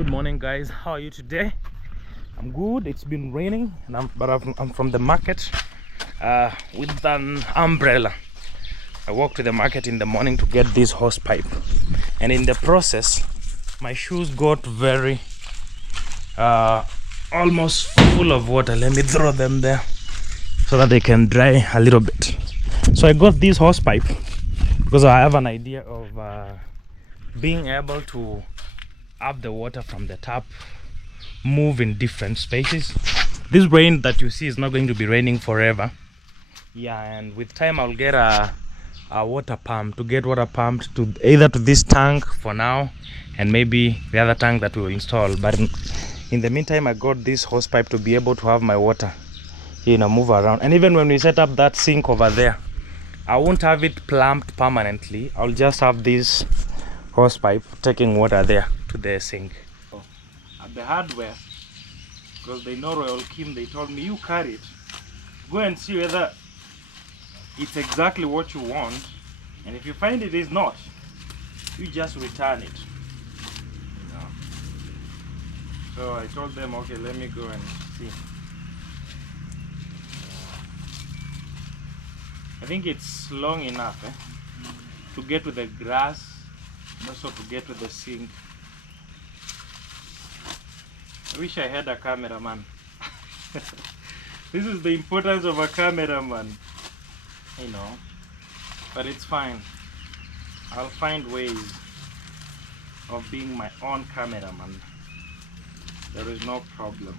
Good morning, guys. How are you today? I'm good. It's been raining, and I'm from the market with an umbrella. I walked to the market in the morning to get this hose pipe, and in the process, my shoes got very almost full of water. Let me throw them there so that they can dry a little bit. So I got this hose pipe because I have an idea of being able to have the water from the tap move in different spaces. This rain that you see is not going to be raining forever. Yeah, and with time I'll get a water pump to get water pumped to either to this tank for now, and maybe the other tank that we will install. But in the meantime, I got this hose pipe to be able to have my water, move around. And even when we set up that sink over there, I won't have it plumbed permanently. I'll just have this hose pipe taking water there to the sink. At the hardware, because they know Royal Kim, they told me, you carry it, go and see whether it's exactly what you want, and if you find it is not, you just return it. So I told them, okay, let me go and see. I think it's long enough to get to the grass, and also to get to the sink. I wish I had a cameraman. This is the importance of a cameraman, but it's fine. I'll find ways of being my own cameraman. There is no problem.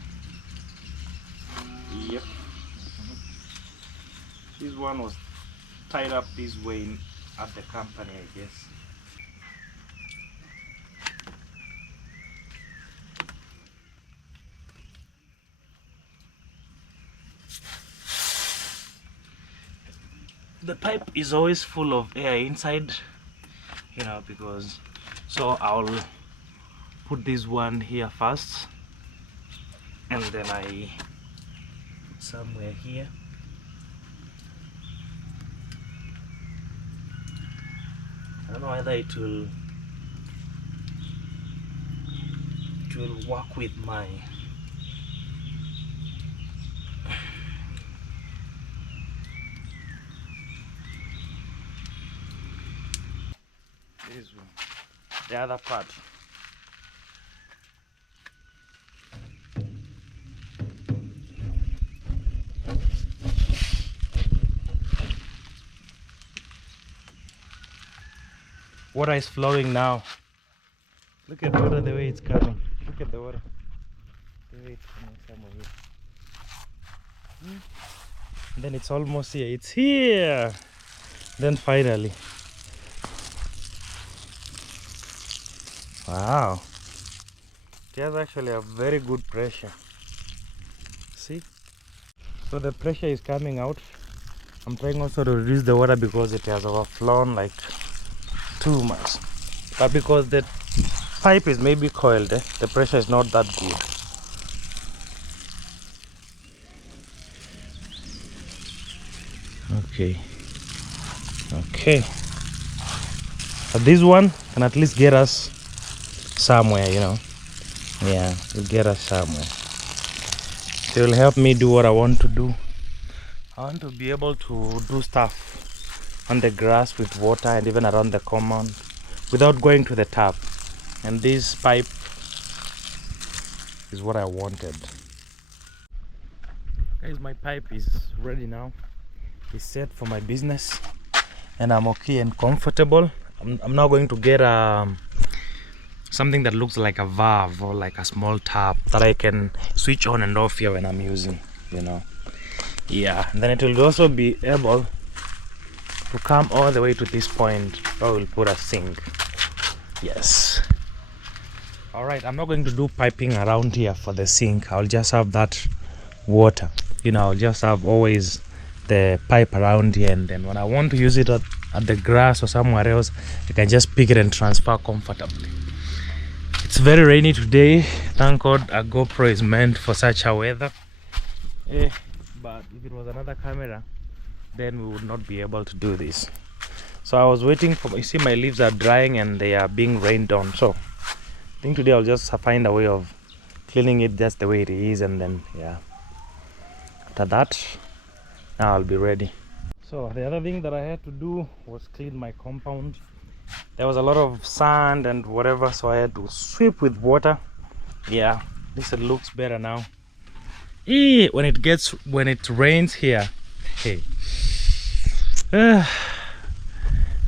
Yep. This one was tied up this way at the company, I guess. The pipe is always full of air inside, because so I'll put this one here first, and then I put somewhere here. I don't know whether it will work with my this one, the other part. Water is flowing now. Look at the water, the way it's coming. Look at the water, the way it's coming somewhere here. And then it's almost here. It's here. Then finally. Wow. It has actually a very good pressure. See? So the pressure is coming out. I'm trying also to reduce the water because it has overflown like too much. But because the pipe is maybe coiled, the pressure is not that good. Okay. But this one can at least get us somewhere, Yeah, it'll get us somewhere. It will help me do what I want to do. I want to be able to do stuff on the grass with water and even around the compound without going to the tap. And this pipe is what I wanted. Guys, my pipe is ready now. It's set for my business, and I'm okay and comfortable. I'm now going to get something that looks like a valve or like a small tap that I can switch on and off here when I'm using, Yeah, and then it will also be able to come all the way to this point where we'll put a sink. Yes. Alright, I'm not going to do piping around here for the sink. I'll just have that water. I'll just have always the pipe around here, and then when I want to use it at the grass or somewhere else, I can just pick it and transfer comfortably. It's very rainy today. Thank God a GoPro is meant for such a weather. But if it was another camera, then we would not be able to do this. So I was waiting for, you see my leaves are drying and they are being rained on, so I think today I'll just find a way of cleaning it just the way it is, and then yeah, after that now I'll be ready. So the other thing that I had to do was clean my compound. There was a lot of sand and whatever, so I had to sweep with water. Yeah, this looks better now. When it rains here, hey, the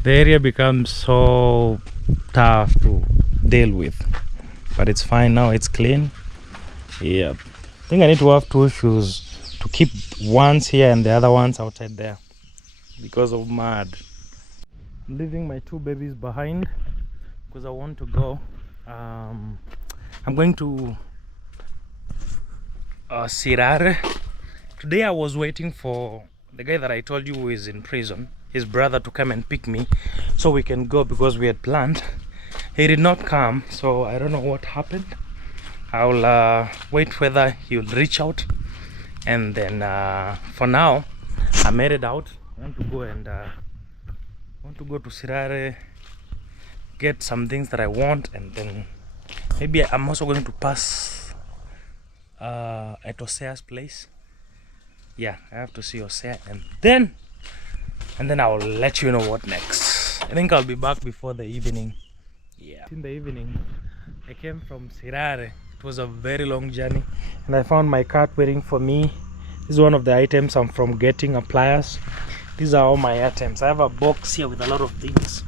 area becomes so tough to deal with, but it's fine now. It's clean. Yeah, I think I need to have two shoes to keep ones here and the other ones outside there because of mud. I'm leaving my two babies behind because I want to go. I'm going to Sirare. Today I was waiting for the guy that I told you who is in prison, his brother, to come and pick me so we can go, because we had planned. He did not come, so I don't know what happened. I'll wait whether he'll reach out, and then for now I made it out. I want to go to Sirare, get some things that I want, and then maybe I'm also going to pass at Osea's place. Yeah, I have to see Osea, and then I'll let you know what next. I think I'll be back before the evening. Yeah, in the evening I came from Sirare. It was a very long journey, and I found my cart waiting for me. This is one of the items I'm from getting, pliers. These are all my items. I have a box here with a lot of things.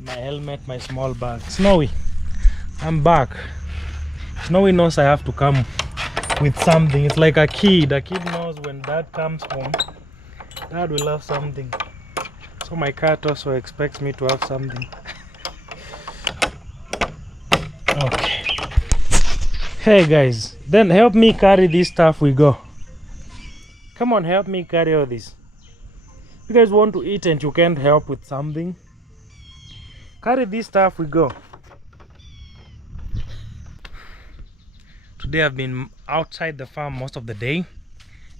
My helmet, my small bag. Snowy, I'm back. Snowy knows I have to come with something. It's like a kid. A kid knows when dad comes home, dad will have something. So my cat also expects me to have something. Okay. Hey guys, then help me carry this stuff. We go. Come on, help me carry all this. You guys want to eat and you can't help with something? Carry this stuff. We go. Today I've been outside the farm most of the day,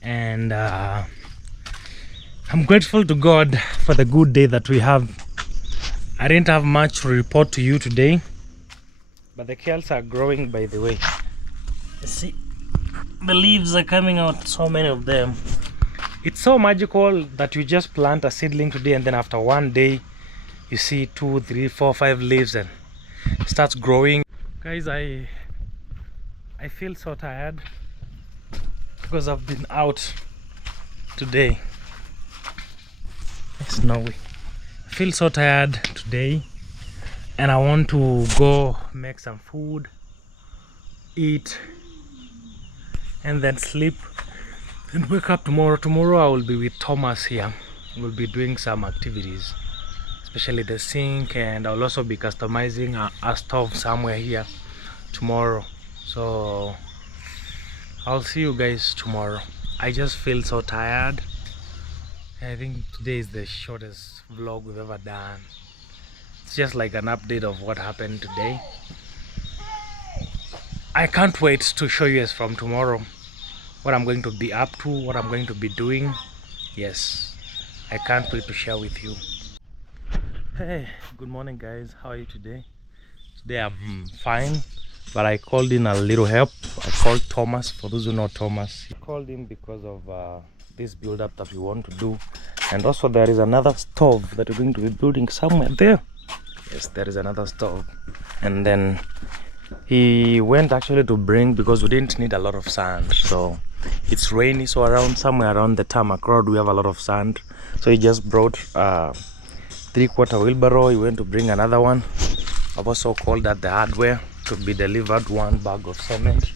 and I'm grateful to God for the good day that we have. I didn't have much to report to you today, but the kales are growing, by the way. You see, the leaves are coming out, so many of them. It's so magical that you just plant a seedling today, and then after one day you see 2, 3, 4, 5 leaves, and it starts growing. Guys, I feel so tired because I've been out today. It's snowy. I feel so tired today, and I want to go make some food, eat, and then sleep and wake up tomorrow. Tomorrow I will be with Thomas here. We'll be doing some activities, especially the sink, and I'll also be customizing a stove somewhere here tomorrow. So I'll see you guys tomorrow. I just feel so tired. I think today is the shortest vlog we've ever done. It's just like an update of what happened today. I can't wait to show you guys from tomorrow what I'm going to be up to, what I'm going to be doing. Yes, I can't wait to share with you. Hey, good morning guys. How are you today? Today I'm fine, but I called in a little help. I called Thomas. For those who know Thomas, I called him because of this build up that we want to do, and also there is another stove that we're going to be building somewhere there. Yes, there is another stove, and then he went actually to bring, because we didn't need a lot of sand. So it's rainy, so somewhere around the tarmac road we have a lot of sand, so he just brought 3/4 wheelbarrow. He went to bring another one. I've also called at the hardware to be delivered 1 bag of cement.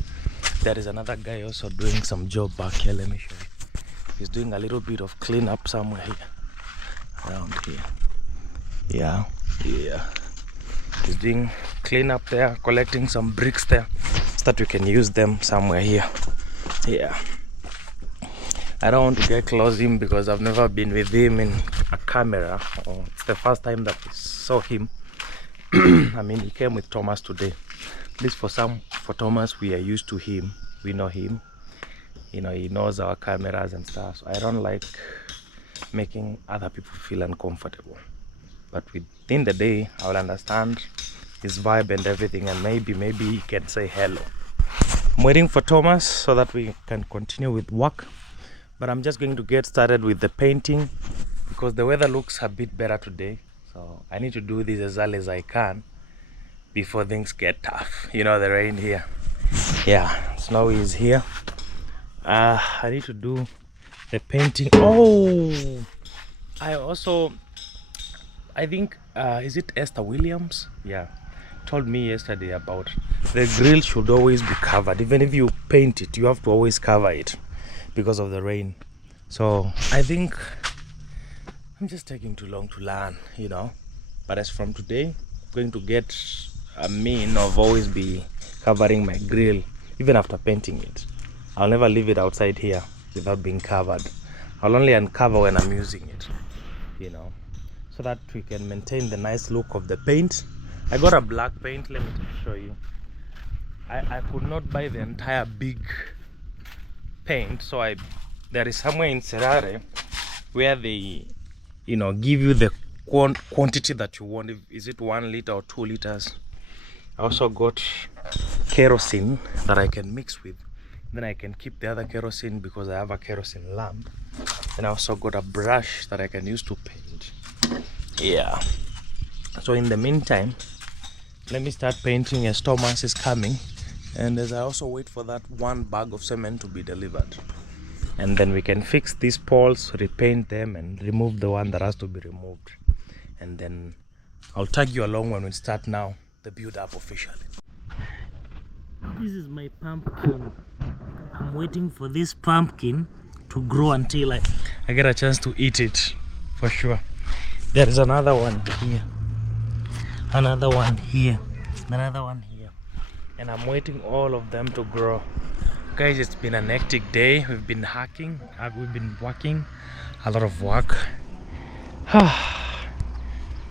There is another guy also doing some job back here. Let me show you. He's doing a little bit of cleanup somewhere here, around here. Yeah. He's doing cleanup there, collecting some bricks there so that we can use them somewhere here. Yeah, I don't want to get close to him because I've never been with him in a camera. It's the first time that we saw him. I mean, he came with Thomas today. At least for Thomas, we are used to him. We know him. You know, he knows our cameras and stuff. So I don't like making other people feel uncomfortable. But within the day, I will understand his vibe and everything, and maybe he can say hello. I'm waiting for Thomas so that we can continue with work, but I'm just going to get started with the painting because the weather looks a bit better today, so I need to do this as early as I can before things get tough. You know, the rain here, yeah, snow is here. I need to do the painting. Oh, I think is it Esther Williams, yeah, told me yesterday about the grill should always be covered. Even if you paint it, you have to always cover it because of the rain. So I think I'm just taking too long to learn, you know, but as from today I'm going to get a mean of always be covering my grill. Even after painting it, I'll never leave it outside here without being covered. I'll only uncover when I'm using it, you know, so that we can maintain the nice look of the paint. I got a black paint. Let me show you. I could not buy the entire big paint, so there is somewhere in Sirare where they, you know, give you the quantity that you want. Is it 1 liter or 2 liters? I also got kerosene that I can mix with. Then I can keep the other kerosene because I have a kerosene lamp. And I also got a brush that I can use to paint. Yeah. So in the meantime, let me start painting as Thomas is coming, and as I also wait for that 1 bag of cement to be delivered, and then we can fix these poles, repaint them, and remove the one that has to be removed, and then I'll tag you along when we start now the build up officially. This is my pumpkin. I'm waiting for this pumpkin to grow until I get a chance to eat it for sure. There is another one here, another one here, another one here, and I'm waiting all of them to grow. Guys, it's been an hectic day. We've been hacking, we've been working a lot of work. I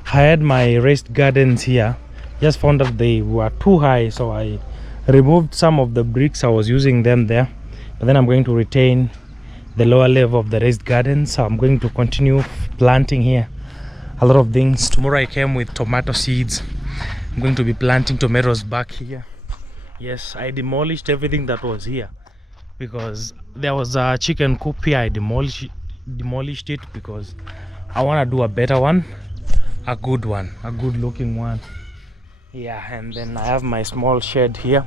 had my raised gardens here, just found out they were too high, so I removed some of the bricks. I was using them there, but then I'm going to retain the lower level of the raised garden, so I'm going to continue planting here a lot of things. Tomorrow I came with tomato seeds. I'm going to be planting tomatoes back here. Yes, I demolished everything that was here because there was a chicken coop here. I demolished it because I want to do a better one, a good looking one. Yeah, and then I have my small shed here.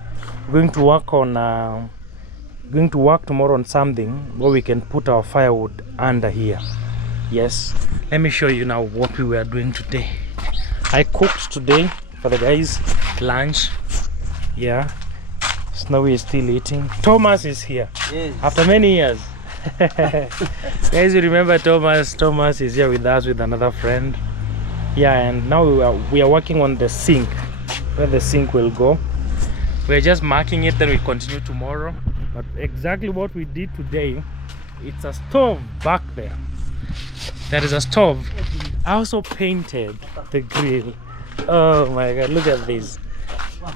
We're going to work on tomorrow on something where we can put our firewood under here. Yes, let me show you now what we were doing today. I cooked today for the guys lunch. Yeah, Snowy is still eating. Thomas is here. Yes. After many years. Guys, you remember Thomas? Thomas is here with us with another friend. Yeah, and now we are working on the sink, where the sink will go. We're just marking it, then we continue tomorrow. But exactly what we did today, it's a stove back there. There is a stove. I also painted the grill. Oh my god, look at this.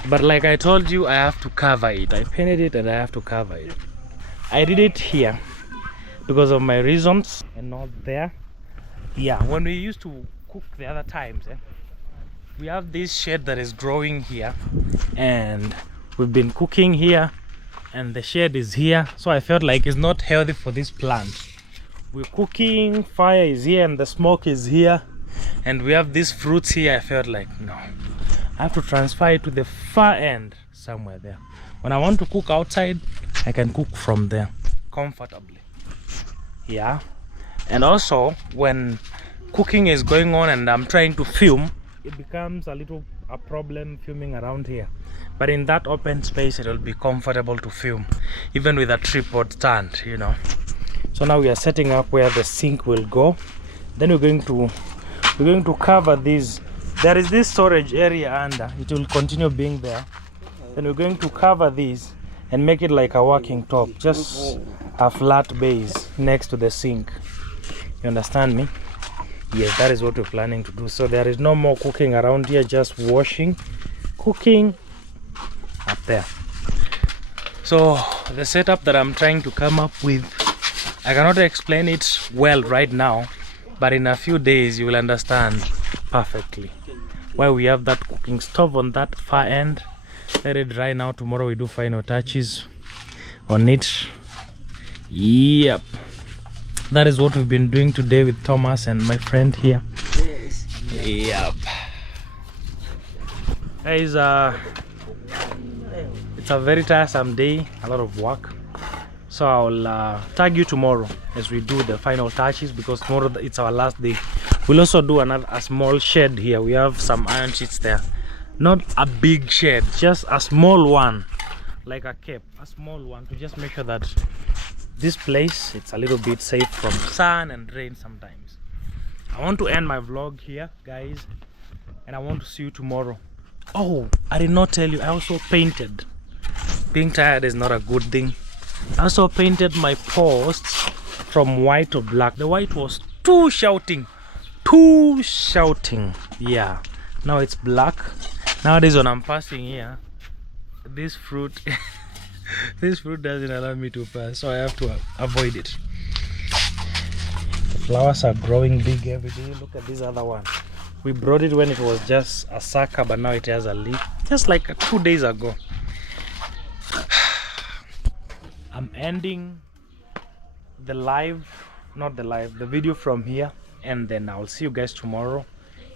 But like I told you, I have to cover it. I painted it and I have to cover it. I did it here because of my reasons and not there. Yeah, when we used to cook the other times, we have this shed that is growing here, and we've been cooking here, and the shed is here, so I felt like it's not healthy for this plant. We're cooking, fire is here, and the smoke is here, and we have these fruits here. I felt like, no, I have to transfer it to the far end somewhere there. When I want to cook outside, I can cook from there comfortably. Yeah, and also when cooking is going on and I'm trying to film, it becomes a problem filming around here. But in that open space, it will be comfortable to film, even with a tripod stand, you know. So now we are setting up where the sink will go. Then we're going to cover this. There is this storage area under. It will continue being there. Then we're going to cover this and make it like a working top, just a flat base next to the sink. You understand me? Yes, that is what we're planning to do. So there is no more cooking around here, just washing, cooking up there. So the setup that I'm trying to come up with, I cannot explain it well right now, but in a few days you will understand perfectly. where we have that cooking stove on that far end. Let it dry now. Tomorrow we do final touches on it. Yep, that is what we've been doing today with Thomas and my friend here. Yes. Yep. Guys, it's a very tiresome day, a lot of work. So I'll tag you tomorrow as we do the final touches, because tomorrow it's our last day. We'll also do a small shed here. We have some iron sheets there. Not a big shed, just a small one, like a cape, a small one, to just make sure that this place, it's a little bit safe from sun and rain sometimes. I want to end my vlog here, guys, and I want to see you tomorrow. Oh, I did not tell you, I also painted. Being tired is not a good thing. I also painted my posts from white to black. The white was too shouting. Yeah, now it's black. Nowadays when I'm passing here, this fruit this fruit doesn't allow me to pass, so I have to avoid it. The flowers are growing big every day. Look at this other one. We brought it when it was just a sucker, but now it has a leaf, just like 2 days ago. I'm ending the video from here, and then I'll see you guys tomorrow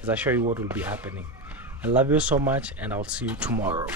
as I show you what will be happening. I love you so much, and I'll see you tomorrow.